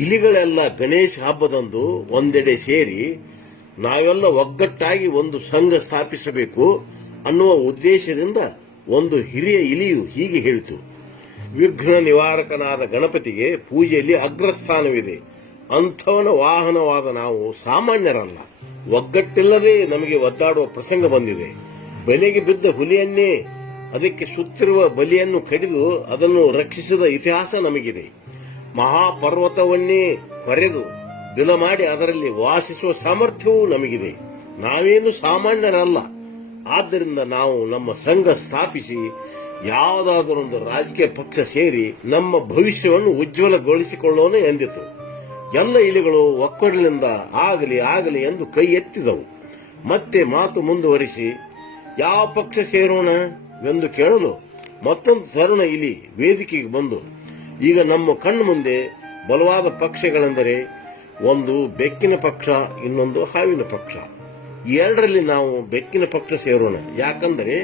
ಇಲಿಗಳೆಲ್ಲ ಗಣೇಶ ಹಬ್ಬದಂದು ಒಂದೆಡೆ ಸೇರಿ ನಾವೆಲ್ಲ ಒಗ್ಗಟ್ಟಾಗಿ ಒಂದು ಸಂಘ ಸ್ಥಾಪಿಸಬೇಕು ಅನ್ನುವ ಉದ್ದೇಶದಿಂದ ಒಂದು ಹಿರಿಯ ಇಲಿಯು ಹೀಗೆ ಹೇಳಿತು. ವಿಘ್ನ ನಿವಾರಕನಾದ ಗಣಪತಿಗೆ ಪೂಜೆಯಲ್ಲಿ ಅಗ್ರಸ್ಥಾನವಿದೆ. ಅಂಥವನ ವಾಹನವಾದ ನಾವು ಸಾಮಾನ್ಯರಲ್ಲ. ಒಗ್ಗಟ್ಟಿಲ್ಲದೆ ನಮಗೆ ಒದ್ದಾಡುವ ಪ್ರಸಂಗ ಬಂದಿದೆ. ಬಲೆಗೆ ಬಿದ್ದ ಹುಲಿಯನ್ನೇ ಅದಕ್ಕೆ ಸುತ್ತಿರುವ ಬಲಿಯನ್ನು ಕಡಿದು ಅದನ್ನು ರಕ್ಷಿಸಿದ ಇತಿಹಾಸ ನಮಗಿದೆ. ಮಹಾಪರ್ವತವನ್ನೇ ಹೊರೆದು ದಿನ ಮಾಡಿ ಅದರಲ್ಲಿ ವಾಸಿಸುವ ಸಾಮರ್ಥ್ಯವೂ ನಮಗಿದೆ. ನಾವೇನು ಸಾಮಾನ್ಯರಲ್ಲ. ಆದ್ದರಿಂದ ನಾವು ನಮ್ಮ ಸಂಘ ಸ್ಥಾಪಿಸಿ ಯಾವುದಾದರೊಂದು ರಾಜಕೀಯ ಪಕ್ಷ ಸೇರಿ ನಮ್ಮ ಭವಿಷ್ಯವನ್ನು ಉಜ್ವಲಗೊಳಿಸಿಕೊಳ್ಳೋಣ ಎಂದಿತು. ಎಲ್ಲ ಇಲಿಗಳು ಒಕ್ಕೊರಲಿನಿಂದ ಆಗಲಿ ಆಗಲಿ ಎಂದು ಕೈ ಎತ್ತಿದವು. ಮತ್ತೆ ಮಾತು ಮುಂದುವರಿಸಿ ಯಾವ ಪಕ್ಷ ಸೇರೋಣ ಎಂದು ಕೇಳಲು ಮತ್ತೊಂದು ತರುಣ ಇಲಿ ವೇದಿಕೆಗೆ ಬಂದು, ಈಗ ನಮ್ಮ ಕಣ್ಣು ಮುಂದೆ ಬಲವಾದ ಪಕ್ಷಗಳೆಂದರೆ ಒಂದು ಬೆಕ್ಕಿನ ಪಕ್ಷ, ಇನ್ನೊಂದು ಹಾವಿನ ಪಕ್ಷ. ಎರಡರಲ್ಲಿ ನಾವು ಬೆಕ್ಕಿನ ಪಕ್ಷ ಸೇರೋಣ. ಯಾಕಂದರೆ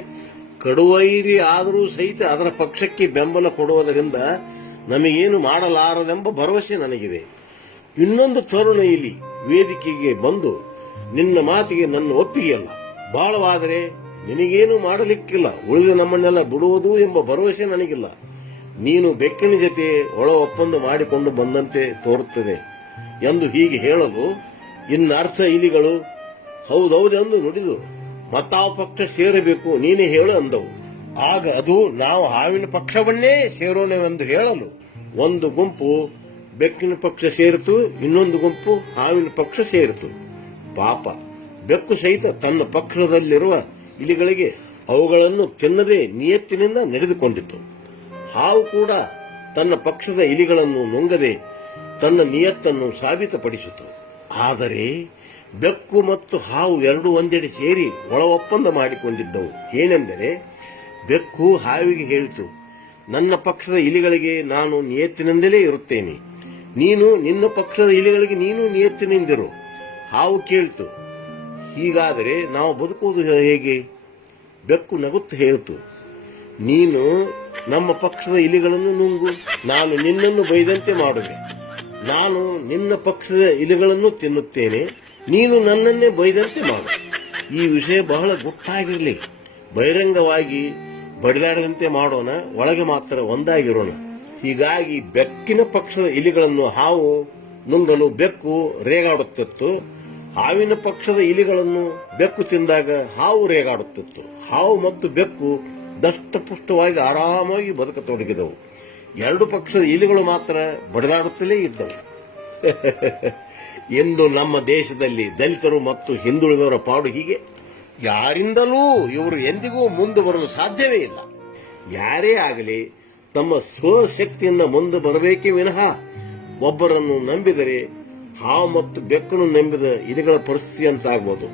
ಕಡುವೈರಿ ಆದರೂ ಸಹಿತ ಅದರ ಪಕ್ಷಕ್ಕೆ ಬೆಂಬಲ ಕೊಡುವುದರಿಂದ ನಮಗೇನು ಮಾಡಲಾರದೆಂಬ ಭರವಸೆ ನನಗಿದೆ. ಇನ್ನೊಂದು ತರುಣ ಇಲಿ ವೇದಿಕೆಗೆ ಬಂದು, ನಿನ್ನ ಮಾತಿಗೆ ನನ್ನ ಒಪ್ಪಿಗೆಯಲ್ಲ. ಬಾಳವಾದರೆ ನಿನಗೇನು ಮಾಡಲಿಕ್ಕಿಲ್ಲ, ಉಳಿದ ನಮ್ಮನ್ನೆಲ್ಲ ಬಿಡುವುದು ಎಂಬ ಭರವಸೆ ನನಗಿಲ್ಲ. ನೀನು ಬೆಕ್ಕಿನ ಜೊತೆ ಒಳ ಒಪ್ಪಂದ ಮಾಡಿಕೊಂಡು ಬಂದಂತೆ ತೋರುತ್ತದೆ ಎಂದು ಹೀಗೆ ಹೇಳಲು ಇನ್ನರ್ಥ ಇಲಿಗಳು ಹೌದೌದೆಂದು ನುಡಿದು ಮತ್ತಾವ ಪಕ್ಷ ಸೇರಬೇಕು ನೀನೇ ಹೇಳು ಅಂದವು. ಆಗ ಅದು ನಾವು ಹಾವಿನ ಪಕ್ಷವನ್ನೇ ಸೇರೋಣವೆಂದು ಹೇಳಲು ಒಂದು ಗುಂಪು ಬೆಕ್ಕಿನ ಪಕ್ಷ ಸೇರಿತು, ಇನ್ನೊಂದು ಗುಂಪು ಹಾವಿನ ಪಕ್ಷ ಸೇರಿತು. ಪಾಪ ಬೆಕ್ಕು ಸಹಿತ ತನ್ನ ಪಕ್ಷದಲ್ಲಿರುವ ಇಲಿಗಳಿಗೆ ಅವುಗಳನ್ನು ತಿನ್ನದೆ ನಿಯತ್ತಿನಿಂದ ನಡೆದುಕೊಂಡಿತು. ಹಾವು ಕೂಡ ತನ್ನ ಪಕ್ಷದ ಇಲಿಗಳನ್ನು ನುಂಗದೆ ತನ್ನ ನಿಯತ್ತನ್ನು ಸಾಬೀತುಪಡಿಸಿತು. ಆದರೆ ಬೆಕ್ಕು ಮತ್ತು ಹಾವು ಎರಡೂ ಒಂದೆಡೆ ಸೇರಿ ಒಳ ಒಪ್ಪಂದ ಮಾಡಿಕೊಂಡಿದ್ದವು. ಏನೆಂದರೆ, ಬೆಕ್ಕು ಹಾವಿಗೆ ಹೇಳಿತು, ನನ್ನ ಪಕ್ಷದ ಇಲಿಗಳಿಗೆ ನಾನು ನಿಯತ್ತಿನಿಂದಲೇ ಇರುತ್ತೇನೆ, ನೀನು ನಿನ್ನ ಪಕ್ಷದ ಇಲಿಗಳಿಗೆ ನೀನು ನಿಯತ್ತಿನಿಂದಿರು. ಹಾವು ಕೇಳಿತು, ಹೀಗಾದರೆ ನಾವು ಬದುಕುವುದು ಹೇಗೆ? ಬೆಕ್ಕು ನಗುತ್ತಾ ಹೇಳಿತು, ನೀನು ನಮ್ಮ ಪಕ್ಷದ ಇಲಿಗಳನ್ನು ನುಂಗು, ನಾನು ನಿನ್ನನ್ನು ಬೈದಂತೆ ಮಾಡುವೆ. ನಾನು ನಿನ್ನ ಪಕ್ಷದ ಇಲಿಗಳನ್ನು ತಿನ್ನುತ್ತೇನೆ, ನೀನು ನನ್ನನ್ನೇ ಬೈದಂತೆ ಮಾಡು. ಈ ವಿಷಯ ಬಹಳ ಗುಟ್ಟಾಗಿರಲಿ, ಬಹಿರಂಗವಾಗಿ ಬಡಿದಾಡದಂತೆ ಮಾಡೋಣ, ಒಳಗೆ ಮಾತ್ರ ಒಂದಾಗಿರೋಣ. ಹೀಗಾಗಿ ಬೆಕ್ಕಿನ ಪಕ್ಷದ ಇಲಿಗಳನ್ನು ಹಾವು ನುಂಗಲು ಬೆಕ್ಕು ರೇಗಾಡುತ್ತಿತ್ತು. ಹಾವಿನ ಪಕ್ಷದ ಇಲಿಗಳನ್ನು ಬೆಕ್ಕು ತಿಂದಾಗ ಹಾವು ರೇಗಾಡುತ್ತಿತ್ತು. ಹಾವು ಮತ್ತು ಬೆಕ್ಕು ದಷ್ಟಪುಷ್ಟವಾಗಿ ಆರಾಮಾಗಿ ಬದುಕತೊಡಗಿದವು. ಎರಡು ಪಕ್ಷದ ಇಲಿಗಳು ಮಾತ್ರ ಬಡಿದಾಡುತ್ತಲೇ ಇದ್ದವು. ಇಂದು ನಮ್ಮ ದೇಶದಲ್ಲಿ ದಲಿತರು ಮತ್ತು ಹಿಂದುಳಿದವರ ಪಾಡು ಹೀಗೆ. ಯಾರಿಂದಲೂ ಇವರು ಎಂದಿಗೂ ಮುಂದೆ ಬರಲು ಸಾಧ್ಯವೇ ಇಲ್ಲ. ಯಾರೇ ಆಗಲಿ ತಮ್ಮ ಸ್ವಶಕ್ತಿಯಿಂದ ಮುಂದೆ ಬರಬೇಕೇ ವಿನಃ ಒಬ್ಬರನ್ನು ನಂಬಿದರೆ ಹಾವು ಮತ್ತು ಬೆಕ್ಕನ್ನು ನಂಬಿದ ಇಲಿಗಳ ಪರಿಸ್ಥಿತಿ ಅಂತಾಗಬಹುದು.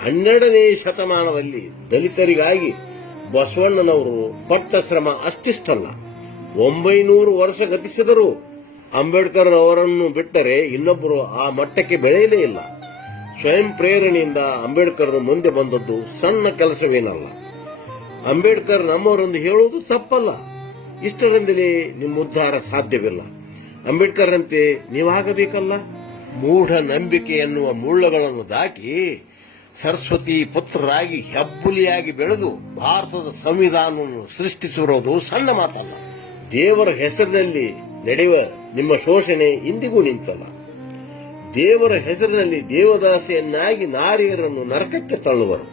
12ನೇ ಶತಮಾನದಲ್ಲಿ ದಲಿತರಿಗಾಗಿ ಬಸವಣ್ಣನವರು ಪಟ್ಟ ಶ್ರಮ ಅಷ್ಟಿಷ್ಟಲ್ಲ. 900 ವರ್ಷ ಗತಿಸಿದರೂ ಅಂಬೇಡ್ಕರ್ ಅವರನ್ನು ಬಿಟ್ಟರೆ ಇನ್ನೊಬ್ಬರು ಆ ಮಟ್ಟಕ್ಕೆ ಬೆಳೆಯಲೇ ಇಲ್ಲ. ಸ್ವಯಂ ಪ್ರೇರಣೆಯಿಂದ ಅಂಬೇಡ್ಕರ್ ಮುಂದೆ ಬಂದದ್ದು ಸಣ್ಣ ಕೆಲಸವೇನಲ್ಲ. ಅಂಬೇಡ್ಕರ್ ನಮ್ಮವರೆಂದು ಹೇಳುವುದು ತಪ್ಪಲ್ಲ. ಇಷ್ಟರಿಂದಲೇ ನಿಮ್ಮ ಉದ್ಧಾರ ಸಾಧ್ಯವಿಲ್ಲ. ಅಂಬೇಡ್ಕರ್ ಅಂತೆ ನೀವಾಗಬೇಕಲ್ಲ. ಮೂಢ ನಂಬಿಕೆ ಎನ್ನುವ ಮುಳ್ಳುಗಳನ್ನು ದಾಟಿ ಸರಸ್ವತಿ ಪುತ್ರರಾಗಿ ಹೆಬ್ಬುಲಿಯಾಗಿ ಬೆಳೆದು ಭಾರತದ ಸಂವಿಧಾನವನ್ನು ಸೃಷ್ಟಿಸಿರುವುದು ಸಣ್ಣ ಮಾತಲ್ಲ. ದೇವರ ಹೆಸರಿನಲ್ಲಿ ನಡೆಯುವ ನಿಮ್ಮ ಶೋಷಣೆ ಇಂದಿಗೂ ನಿಂತಲ್ಲ. ದೇವರ ಹೆಸರಿನಲ್ಲಿ ದೇವದಾಸೆಯನ್ನಾಗಿ ನಾರಿಯರನ್ನು ನರಕಕ್ಕೆ ತಳ್ಳುವರು.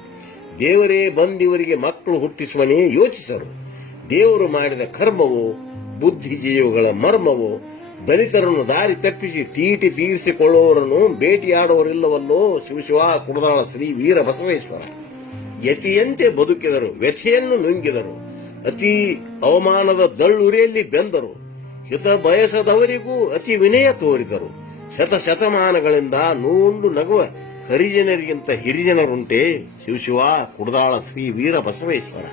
ದೇವರೇ ಬಂದಿವರಿಗೆ ಮಕ್ಕಳು ಹುಟ್ಟಿಸುವನೇ ಯೋಚಿಸರು. ದೇವರು ಮಾಡಿದ ಕರ್ಮವು ಬುದ್ಧಿಜೀವಿಗಳ ಮರ್ಮವು. ದಲಿತರನ್ನು ದಾರಿ ತಪ್ಪಿಸಿ ತೀಟಿ ತೀರಿಸಿಕೊಳ್ಳುವವರನ್ನು ಭೇಟಿಯಾಡುವರಿಲ್ಲವಲ್ಲೋ ಶಿವಶಿವ ಕುಡದಾಳ ಶ್ರೀ ವೀರ ಬಸವೇಶ್ವರ. ಯತಿಯಂತೆ ಬದುಕಿದರು, ವ್ಯಥೆಯನ್ನು ನುಂಗಿದರು, ಅತಿ ಅವಮಾನದ ದಳ್ಳುರಿಯಲ್ಲಿ ಬೆಂದರು, ಹಿತ ಬಯಸದವರಿಗೂ ಅತಿ ವಿನಯ ತೋರಿದರು. ಶತಶತಮಾನಗಳಿಂದ ನೂಂಡು ನಗುವ ಹರಿಜನರಿಗಿಂತ ಹಿರಿಜನರುಂಟೆ ಶಿವಶಿವ ಕುಡದಾಳ ಶ್ರೀ ವೀರ ಬಸವೇಶ್ವರ.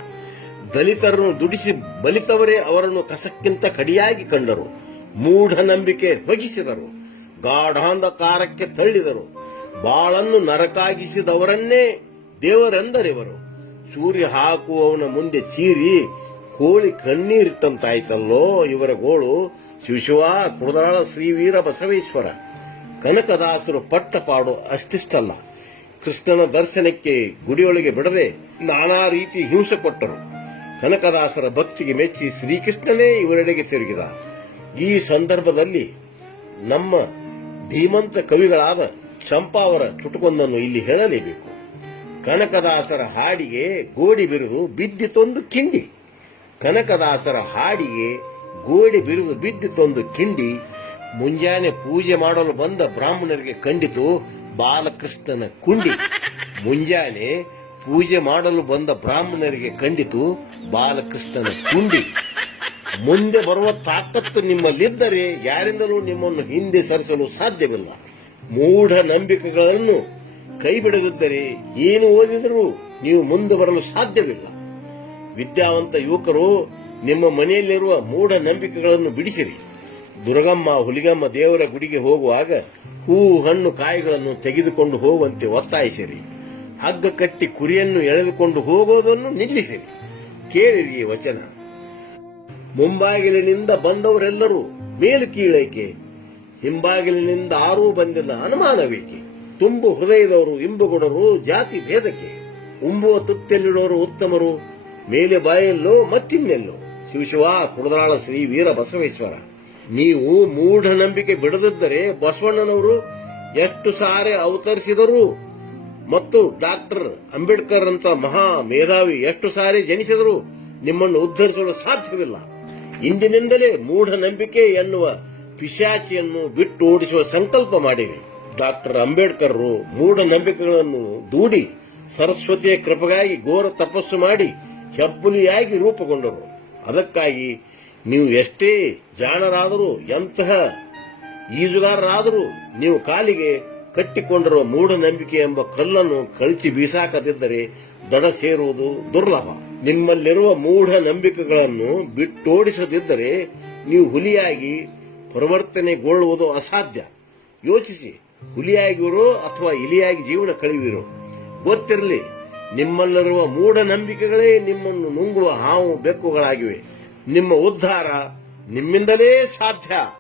ದಲಿತರನ್ನು ದುಡಿಸಿ ಬಲಿತವರೇ ಅವರನ್ನು ಕಸಕ್ಕಿಂತ ಕಡಿಯಾಗಿ ಕಂಡರು. ಮೂಢನಂಬಿಕೆ ಬಗಿಸಿದರು, ಗಾಢಾಂಧಕಾರಕ್ಕೆ ತಳ್ಳಿದರು. ಬಾಳನ್ನು ನರಕಾಗಿಸಿದವರನ್ನೇ ದೇವರೆಂದರಿವರು. ಸೂರ್ಯ ಹಾಕುವವನ ಮುಂದೆ ಚೀರಿ ಕೋಳಿ ಕಣ್ಣೀರಿಟ್ಟಂತಾಯ್ತಲ್ಲೋ ಇವರ ಗೋಳು. ಶಿವಶಿವ ಕುಡದಾಳ ಶ್ರೀ ವೀರ ಬಸವೇಶ್ವರ. ಕನಕದಾಸರು ಪಟ್ಟ ಪಾಡು ಅಷ್ಟಿಷ್ಟಲ್ಲ. ಕೃಷ್ಣನ ದರ್ಶನಕ್ಕೆ ಗುಡಿಯೊಳಗೆ ಬಿಡದೆ ನಾನಾ ರೀತಿ ಹಿಂಸೆ ಕೊಟ್ಟರು. ಕನಕದಾಸರ ಭಕ್ತಿಗೆ ಮೆಚ್ಚಿ ಶ್ರೀಕೃಷ್ಣನೇ ಇವರೆಡೆಗೆ ತಿರುಗಿದ. ಈ ಸಂದರ್ಭದಲ್ಲಿ ನಮ್ಮ ಧೀಮಂತ ಕವಿಗಳಾದ ಚಂಪಾವರ ಚುಟುಕೊಂದನ್ನು ಇಲ್ಲಿ ಹೇಳಲೇಬೇಕು. ಕನಕದಾಸರ ಹಾಡಿಗೆ ಗೋಡಿ ಬಿರಿದು ಬಿದ್ದಿತೊಂದು ಕಿಂಡಿ. ಕನಕದಾಸರ ಹಾಡಿಗೆ ಗೋಡಿ ಬಿರಿದು ಬಿದ್ದಿತೊಂದು ಕಿಂಡಿ. ಮುಂಜಾನೆ ಪೂಜೆ ಮಾಡಲು ಬಂದ ಬ್ರಾಹ್ಮಣರಿಗೆ ಕಂಡಿತು ಬಾಲಕೃಷ್ಣನ ಕುಂಡಿ. ಮುಂಜಾನೆ ಪೂಜೆ ಮಾಡಲು ಬಂದ ಬ್ರಾಹ್ಮಣರಿಗೆ ಕಂಡಿತು ಬಾಲಕೃಷ್ಣನ ಕುಂಡಿ. ಮುಂದೆ ಬರುವ ತಾಕತ್ತು ನಿಮ್ಮಲ್ಲಿದ್ದರೆ ಯಾರಿಂದಲೂ ನಿಮ್ಮನ್ನು ಹಿಂದೆ ಸರಿಸಲು ಸಾಧ್ಯವಿಲ್ಲ. ಮೂಢ ನಂಬಿಕೆಗಳನ್ನು ಕೈಬಿಡದಿದ್ದರೆ ಏನು ಓದಿದರೂ ನೀವು ಮುಂದೆ ಬರಲು ಸಾಧ್ಯವಿಲ್ಲ. ವಿದ್ಯಾವಂತ ಯುವಕರು ನಿಮ್ಮ ಮನೆಯಲ್ಲಿರುವ ಮೂಢ ನಂಬಿಕೆಗಳನ್ನು ಬಿಡಿಸಿರಿ. ದುರ್ಗಮ್ಮ ಹುಲಿಗಮ್ಮ ದೇವರ ಗುಡಿಗೆ ಹೋಗುವಾಗ ಹೂ ಹಣ್ಣು ಕಾಯಿಗಳನ್ನು ತೆಗೆದುಕೊಂಡು ಹೋಗುವಂತೆ ಒತ್ತಾಯಿಸಿರಿ. ಹಗ್ಗ ಕಟ್ಟಿ ಕುರಿಯನ್ನು ಎಳೆದುಕೊಂಡು ಹೋಗೋದನ್ನು ನಿಲ್ಲಿಸಿರಿ. ಕೇಳಿರಿ ವಚನ. ಮುಂಬಾಗಿಲಿನಿಂದ ಬಂದವರೆಲ್ಲರೂ ಮೇಲು ಕೀಳೈಕೆ, ಹಿಂಬಾಗಿಲಿನಿಂದ ಆರೂ ಬಂದಿಲ್ಲ ಅನುಮಾನವೇಕೆ. ತುಂಬು ಹೃದಯದವರು ಇಂಬುಗೊಡರು ಜಾತಿ ಭೇದಕ್ಕೆ, ಉಂಬುವ ತುತ್ತಲ್ಲಿಡೋರು ಉತ್ತಮರು, ಮೇಲೆ ಬಾಯಲ್ಲೋ ಮತ್ತಿನ್ನೆಲ್ಲೋ. ಶಿವಶಿವ ಕುಡದಾಳ ಶ್ರೀ ವೀರ ಬಸವೇಶ್ವರ. ನೀವು ಮೂಢನಂಬಿಕೆ ಬಿಡದಿದ್ದರೆ ಬಸವಣ್ಣನವರು ಎಷ್ಟು ಸಾರಿ ಅವತರಿಸಿದರು ಮತ್ತು ಡಾಕ್ಟರ್ ಅಂಬೇಡ್ಕರ್ ಅಂತ ಮಹಾ ಮೇಧಾವಿ ಎಷ್ಟು ಸಾರಿ ಜನಿಸಿದರು ನಿಮ್ಮನ್ನು ಉದ್ಧರಿಸಲು ಸಾಧ್ಯವಿಲ್ಲ. ಇಂದಿನಿಂದಲೇ ಮೂಢನಂಬಿಕೆ ಎನ್ನುವ ಪಿಶಾಚಿಯನ್ನು ಬಿಟ್ಟು ಓಡಿಸುವ ಸಂಕಲ್ಪ ಮಾಡಿರಿ. ಡಾಕ್ಟರ್ ಅಂಬೇಡ್ಕರ್ ಮೂಢನಂಬಿಕೆಗಳನ್ನು ದೂಡಿ ಸರಸ್ವತಿಯ ಕೃಪೆಗಾಗಿ ಘೋರ ತಪಸ್ಸು ಮಾಡಿ ಹೆಬ್ಬುಲಿಯಾಗಿ ರೂಪುಗೊಂಡರು. ಅದಕ್ಕಾಗಿ ನೀವು ಎಷ್ಟೇ ಜಾಣರಾದರೂ ಎಂತಹ ಈಜುಗಾರರಾದರೂ ನೀವು ಕಾಲಿಗೆ ಕಟ್ಟಿಕೊಂಡಿರುವ ಮೂಢನಂಬಿಕೆ ಎಂಬ ಕಲ್ಲನ್ನು ಕಳಚಿ ಬೀಸಾಕದಿದ್ದರೆ ದಡ ಸೇರುವುದು ದುರ್ಲಭ. ನಿಮ್ಮಲ್ಲಿರುವ ಮೂಢನಂಬಿಕೆಗಳನ್ನು ಬಿಟ್ಟೋಡಿಸದಿದ್ದರೆ ನೀವು ಹುಲಿಯಾಗಿ ಪರಿವರ್ತನೆಗೊಳ್ಳುವುದು ಅಸಾಧ್ಯ. ಯೋಚಿಸಿ, ಹುಲಿಯಾಗಿರೋ ಅಥವಾ ಇಲಿಯಾಗಿ ಜೀವನ ಕಳೆಯುವಿರೋ ಗೊತ್ತಿರಲಿ. ನಿಮ್ಮಲ್ಲಿರುವ ಮೂಢನಂಬಿಕೆಗಳೇ ನಿಮ್ಮನ್ನು ನುಂಗುವ ಹಾವು ಬೆಕ್ಕುಗಳಾಗಿವೆ. ನಿಮ್ಮ ಉದ್ಧಾರ ನಿಮ್ಮಿಂದಲೇ ಸಾಧ್ಯ.